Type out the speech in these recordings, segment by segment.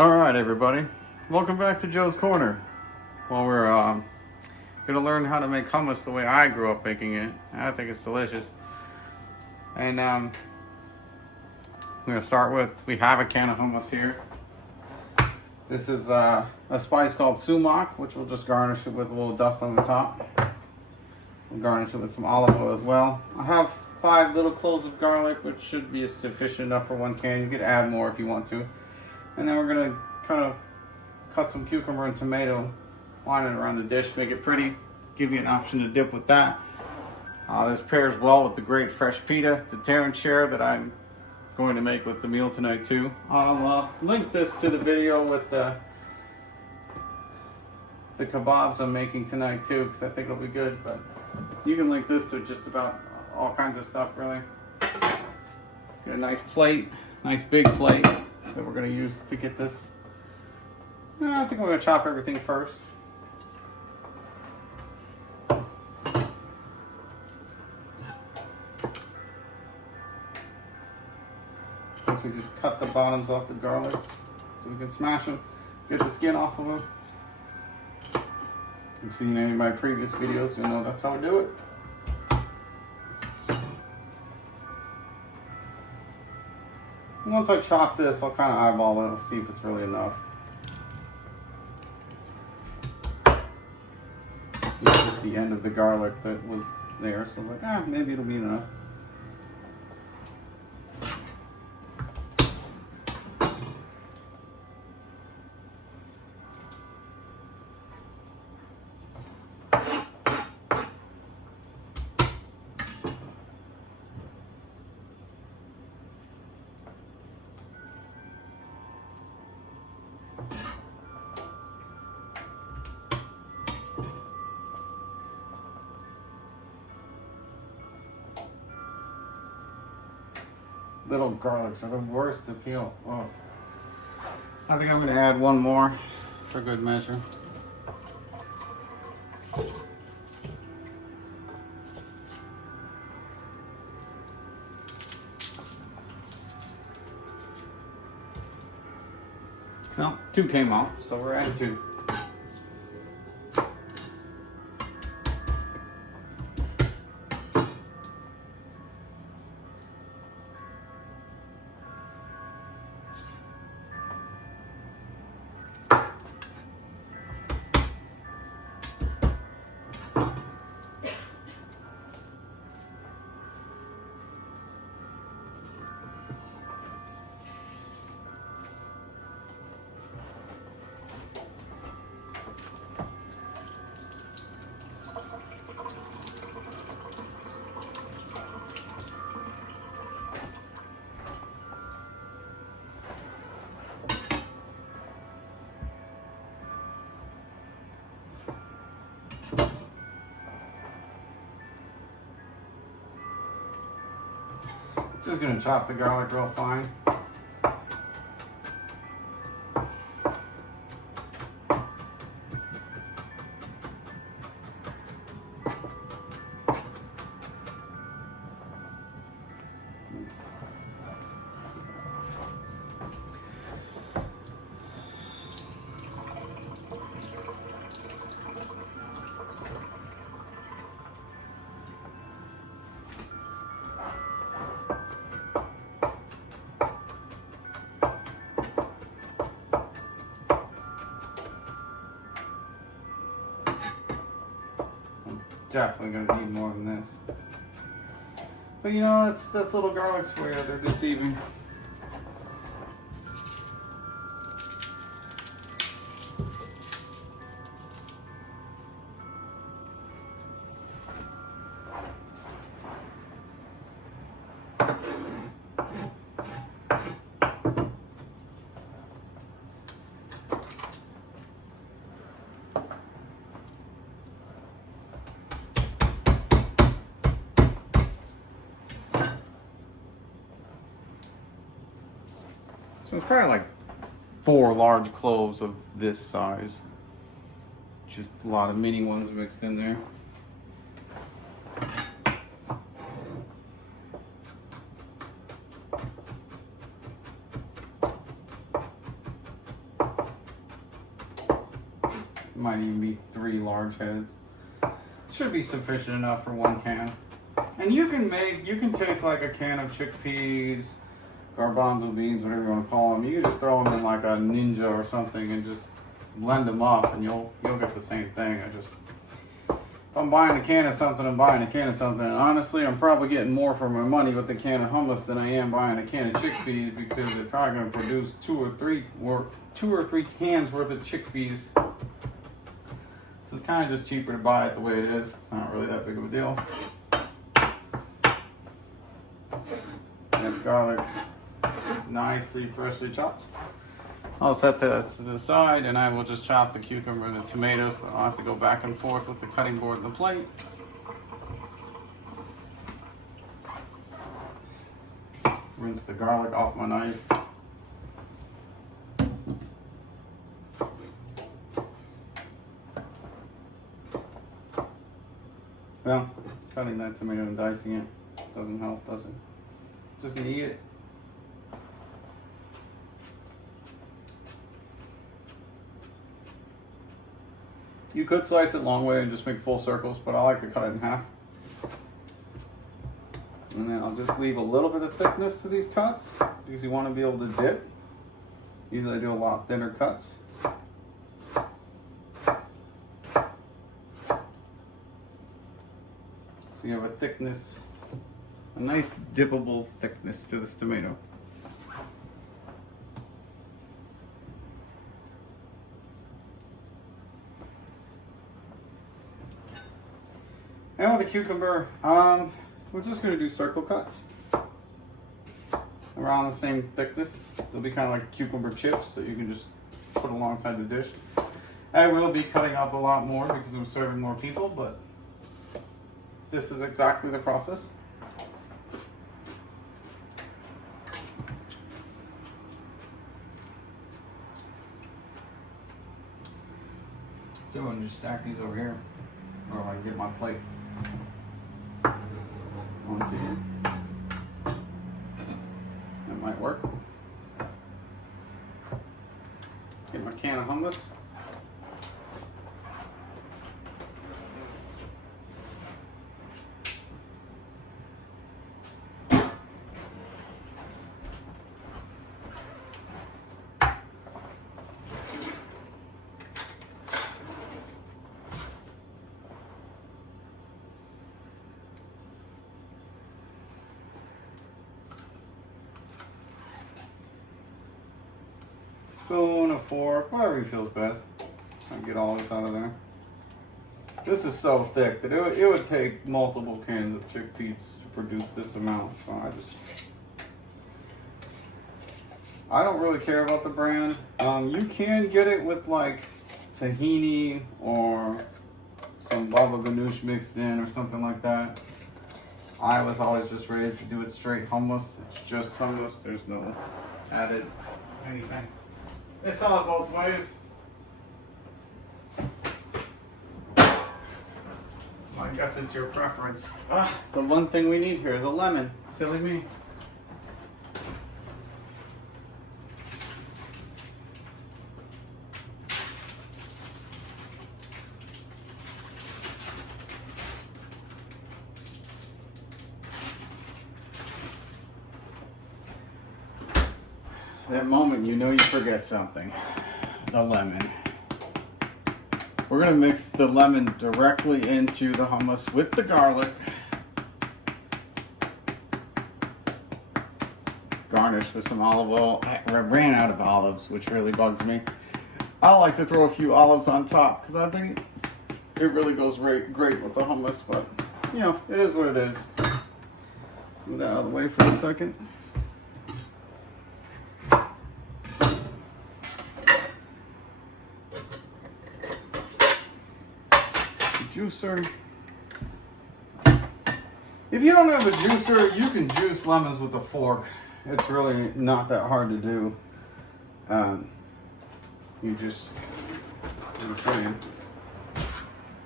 Alright everybody, welcome back to Joe's Corner. Well, we're gonna learn how to make hummus the way I grew up making it. I think it's delicious. And we're gonna start with, we have a can of hummus here. This is a spice called Sumac, which we'll just garnish it with a little dust on the top. We'll garnish it with some olive oil as well. I have 5 little cloves of garlic, which should be sufficient enough for 1 can. You could add more if you want to. And then we're gonna kind of cut some cucumber and tomato, line it around the dish, make it pretty, give you an option to dip with that. This pairs well with the great fresh pita, the tear and share that I'm going to make with the meal tonight too. I'll link this to the video with the kebabs I'm making tonight too, because I think it'll be good. But you can link this to just about all kinds of stuff really. Get a nice plate, nice big plate that we're going to use to get this. I think we're going to chop everything first. First we just cut the bottoms off the garlics so we can smash them, get the skin off of them. If you've seen any of my previous videos, you'll know that's how we do it. Once I chop this, I'll kind of eyeball it and see if it's really enough. This is just the end of the garlic that was there, so I was like, maybe it'll be enough. Little garlics are the worst to peel. Oh. I think I'm going to add 1 more for good measure. Well, 2 came off, so we're adding 2. Just gonna chop the garlic real fine. Definitely gonna need more than this. But you know, that's little garlics for you. They're deceiving. So it's probably like 4 large cloves of this size. Just a lot of mini ones mixed in there. might even be 3 large heads. Should be sufficient enough for 1 can. And you can take like a can of chickpeas, garbanzo beans, whatever you want to call them. You can just throw them in like a Ninja or something and just blend them up, and you'll get the same thing. If I'm buying a can of something, I'm buying a can of something. And honestly, I'm probably getting more for my money with the can of hummus than I am buying a can of chickpeas, because they're probably going to produce 2 or 3 cans worth of chickpeas. So it's kind of just cheaper to buy it the way it is. It's not really that big of a deal. That's garlic, nicely freshly chopped. I'll set that to the side, and I will just chop the cucumber and the tomatoes, so I don't have to go back and forth with the cutting board and the plate. Rinse the garlic off my knife. Well, cutting that tomato and dicing it doesn't help, does it? Just gonna eat it. You could slice it long way and just make full circles, but I like to cut it in half. And then I'll just leave a little bit of thickness to these cuts, because you want to be able to dip. Usually I do a lot thinner cuts. So you have a thickness, a nice dippable thickness to this tomato. And with the cucumber, we're just going to do circle cuts around the same thickness. They'll be kind of like cucumber chips that you can just put alongside the dish. I will be cutting up a lot more because I'm serving more people, but this is exactly the process. So I'm going to just stack these over here, or I can get my plate onto here. That might work. Get my can of hummus. Spoon, a fork, whatever feels best. I'll get all this out of there. This is so thick that it would take multiple cans of chickpeas to produce this amount. So I don't really care about the brand. You can get it with like tahini or some baba ganoush mixed in or something like that. I was always just raised to do it straight hummus. It's just hummus. There's no added anything. They sell it both ways. I guess it's your preference. The one thing we need here is a lemon. Silly me. That moment you know you forget something. The lemon. We're going to mix the lemon directly into the hummus with the garlic. Garnish with some olive oil. I ran out of olives, which really bugs me. I like to throw a few olives on top because I think it really goes great with the hummus, but you know, it is what it is. Let's move that out of the way for a second. Juicer. If you don't have a juicer, you can juice lemons with a fork. It's really not that hard to do.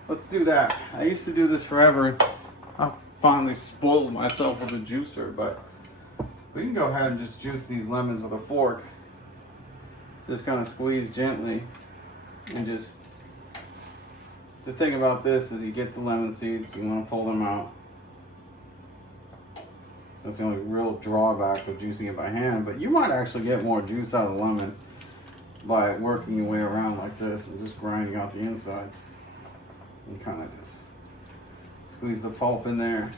Let's do that. I used to do this forever. I finally spoiled myself with a juicer, but we can go ahead and just juice these lemons with a fork. Just kind of squeeze gently and just the thing about this is you get the lemon seeds, you want to pull them out. That's the only real drawback of juicing it by hand, but you might actually get more juice out of the lemon by working your way around like this and just grinding out the insides. And kind of just squeeze the pulp in there.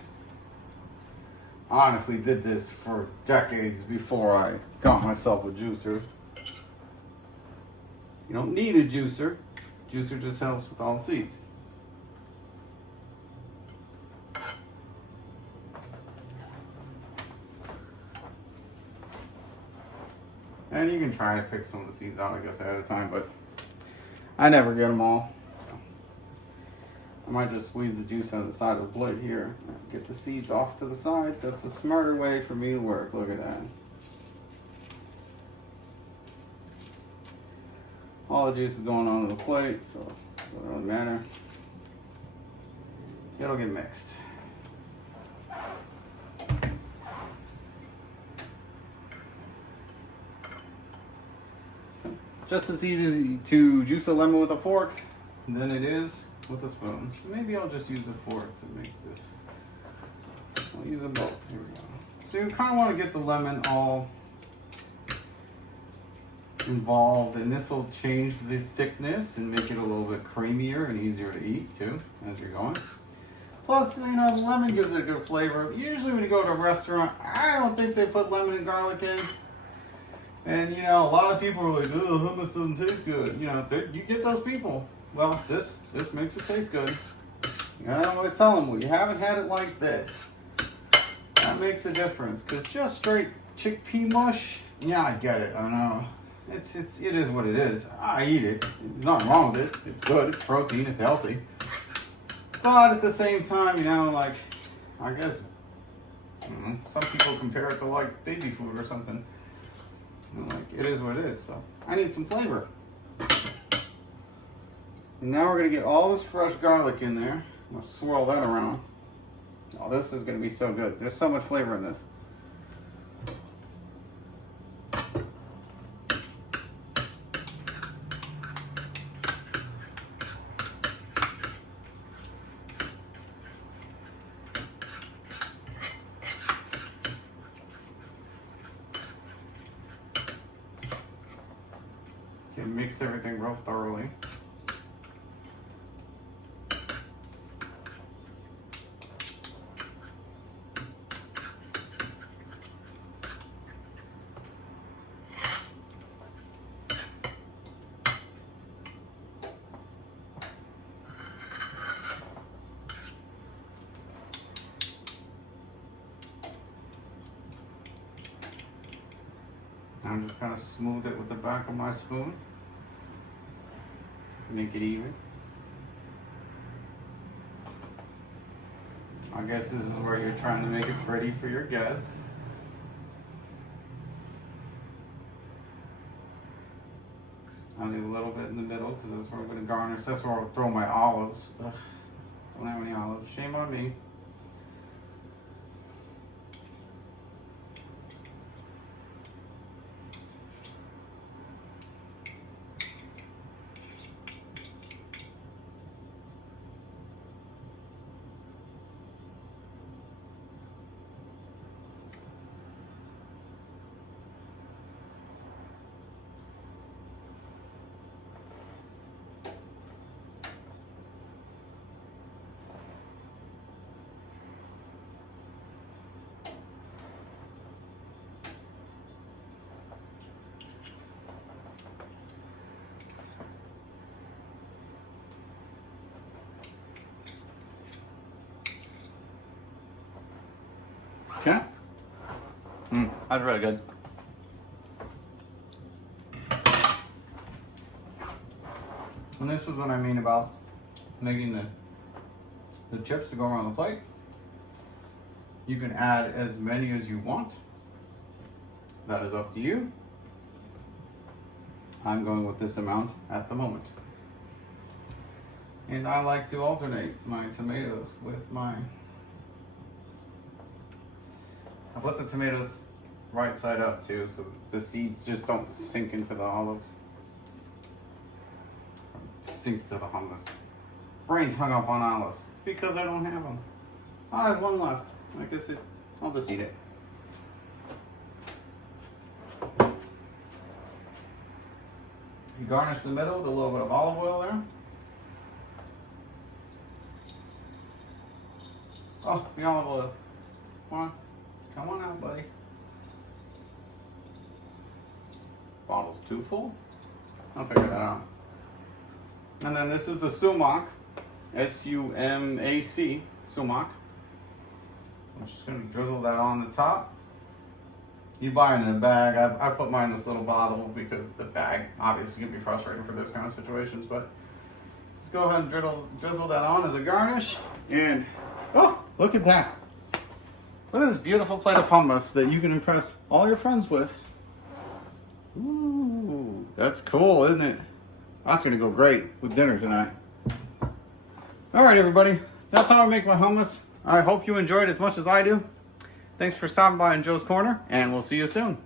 Honestly, did this for decades before I got myself a juicer. You don't need a juicer. Juicer just helps with all the seeds. And you can try to pick some of the seeds out, I guess, ahead of time, but I never get them all. So I might just squeeze the juice on the side of the plate here. Get the seeds off to the side. That's a smarter way for me to work. Look at that. All the juice is going onto the plate, so it doesn't really matter. It'll get mixed. Just as easy to juice a lemon with a fork than it is with a spoon. So maybe I'll just use a fork to make this. I'll use them both. Here we go. So you kind of want to get the lemon all involved, and this will change the thickness and make it a little bit creamier and easier to eat too as you're going. Plus, you know, the lemon gives it a good flavor. Usually when you go to a restaurant, I don't think they put lemon and garlic in. And you know, a lot of people are like, "Oh, hummus doesn't taste good." You know, you get those people. Well, this makes it taste good. You know, I always tell them, well, you haven't had it like this. That makes a difference. Cause just straight chickpea mush, yeah, I get it. I know. It is what it is. I eat it. There's nothing wrong with it. It's good. It's protein. It's healthy. But at the same time, you know, like, I guess, some people compare it to like baby food or something. You know, like, it is what it is. So I need some flavor. And now we're gonna get all this fresh garlic in there. I'm gonna swirl that around. Oh, this is gonna be so good. There's so much flavor in this. Mix everything real thoroughly. I'm just kind of smooth it with the back of my spoon. Make it even. I guess this is where you're trying to make it pretty for your guests. I'll leave a little bit in the middle because that's where I'm going to garnish. That's where I'll throw my olives. Ugh, don't have any olives. Shame on me. Okay. That's really good. And this is what I mean about making the chips to go around the plate. You can add as many as you want. That is up to you. I'm going with this amount at the moment. And I like to alternate my tomatoes with my... I put the tomatoes right side up too, so the seeds just don't sink into the olive. Sink to the hummus. brain's hung up on olives because I don't have them. Oh, there's one left. I guess I'll just eat it. You garnish the middle with a little bit of olive oil there. Oh, the olive oil. Come on out, buddy. Bottle's too full. I'll figure that out. And then this is the Sumac, S-U-M-A-C, Sumac. I'm just going to drizzle that on the top. You buy it in a bag. I put mine in this little bottle because the bag obviously can be frustrating for this kind of situations. But just go ahead and drizzle that on as a garnish. And oh, look at that. Look at this beautiful plate of hummus that you can impress all your friends with. Ooh, that's cool, isn't it? That's going to go great with dinner tonight. All right, everybody. That's how I make my hummus. I hope you enjoyed as much as I do. Thanks for stopping by in Joe's Corner, and we'll see you soon.